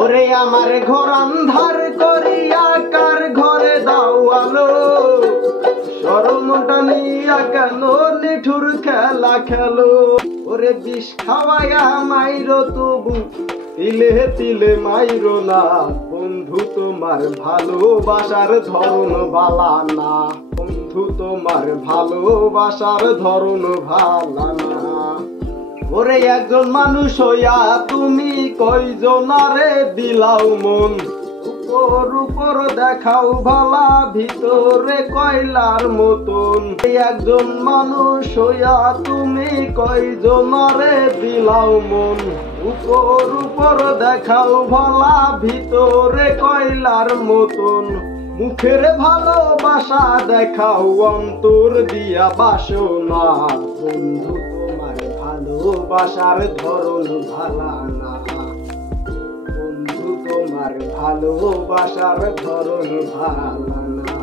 ওরে আমার ঘর আন্ধার করিয়া কার ঘরে দাও আলো, শরমটা নিয়া কেন নিঠুর খেলা খেলো। ওরে বিষ খাওয়াইয়া মাইরো তবু তিলে তিলে মাইরো না, বন্ধু তোমার ভালোবাসার ধরন বালা না, বন্ধু তোমার ভালোবাসার ধরন ভালা না। ওরে একজন মানুষ হইয়া তুমি কয়জনারে দিলাও মন, উপর উপর দেখাও ভালা ভিতরে কয়লার মতন। একজন মানুষ হইয়া তুমি কয়জনারে দিলাও মন, উপর উপর দেখাও ভালা ভিতরে কয়লার মতন। মুখের ভালোবাসা দেখাও অন্তর দিয়া বাসনা, বন্ধু তোমার ভালোবাসার ধরন ভালা না, বন্ধু তোমার ভালোবাসার ধরন ভালা না।